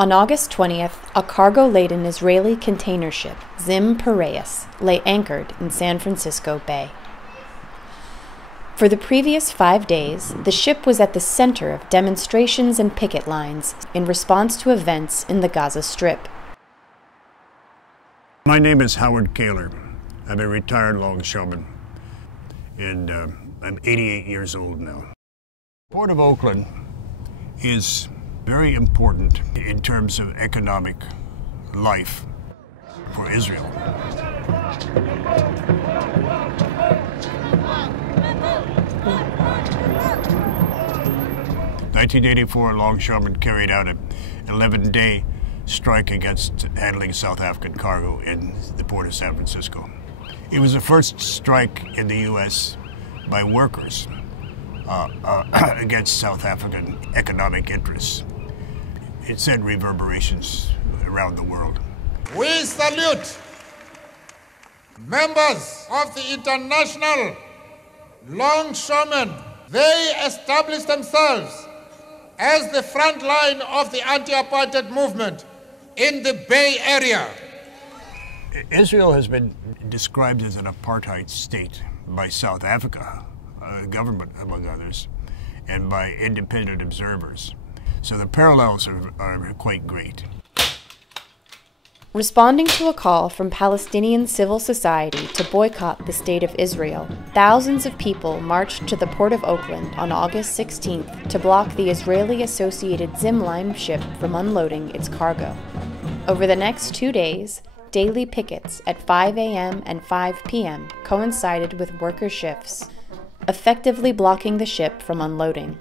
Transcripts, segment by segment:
On August 20th, a cargo-laden Israeli container ship, Zim Piraeus, lay anchored in San Francisco Bay. For the previous 5 days, the ship was at the center of demonstrations and picket lines in response to events in the Gaza Strip. My name is Howard Kaler. I'm a retired longshoreman, and I'm 88 years old now. Port of Oakland is very important in terms of economic life for Israel. 1984, longshoremen carried out an 11-day strike against handling South African cargo in the port of San Francisco. It was the first strike in the U.S. by workers against South African economic interests. It sent reverberations around the world. We salute members of the International Longshoremen. They established themselves as the front line of the anti-apartheid movement in the Bay Area. Israel has been described as an apartheid state by South Africa, government among others, and by independent observers. So the parallels are quite great. Responding to a call from Palestinian civil society to boycott the State of Israel, thousands of people marched to the Port of Oakland on August 16th to block the Israeli-associated Zim Line ship from unloading its cargo. Over the next 2 days, daily pickets at 5 a.m. and 5 p.m. coincided with worker shifts, effectively blocking the ship from unloading.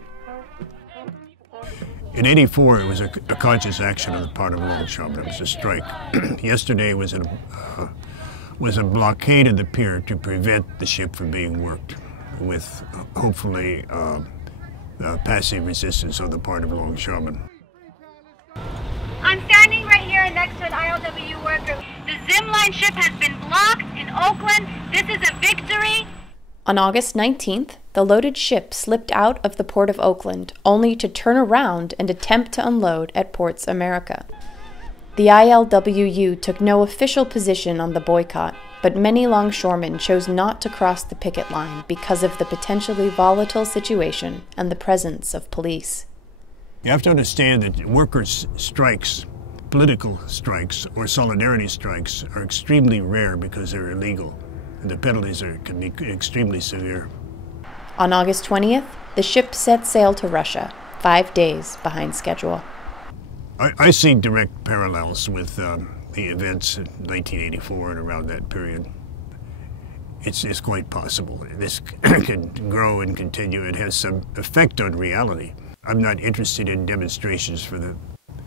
In '84, it was a conscious action on the part of longshoremen. It was a strike. Yesterday was a blockade of the pier to prevent the ship from being worked, with hopefully passive resistance on the part of longshoremen. I'm standing right here next to an ILWU worker. The Zim Line ship has been blocked in Oakland. This is a victory. On August 19th, the loaded ship slipped out of the Port of Oakland, only to turn around and attempt to unload at Ports America. The ILWU took no official position on the boycott, but many longshoremen chose not to cross the picket line because of the potentially volatile situation and the presence of police. You have to understand that workers' strikes, political strikes, or solidarity strikes are extremely rare because they're illegal, and the penalties can be extremely severe. On August 20th, the ship set sail to Russia, 5 days behind schedule. I see direct parallels with the events in 1984 and around that period. It's quite possible. This can grow and continue and has some effect on reality. I'm not interested in demonstrations for the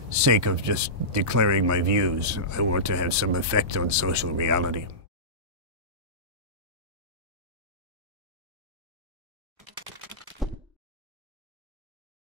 sake of just declaring my views. I want to have some effect on social reality.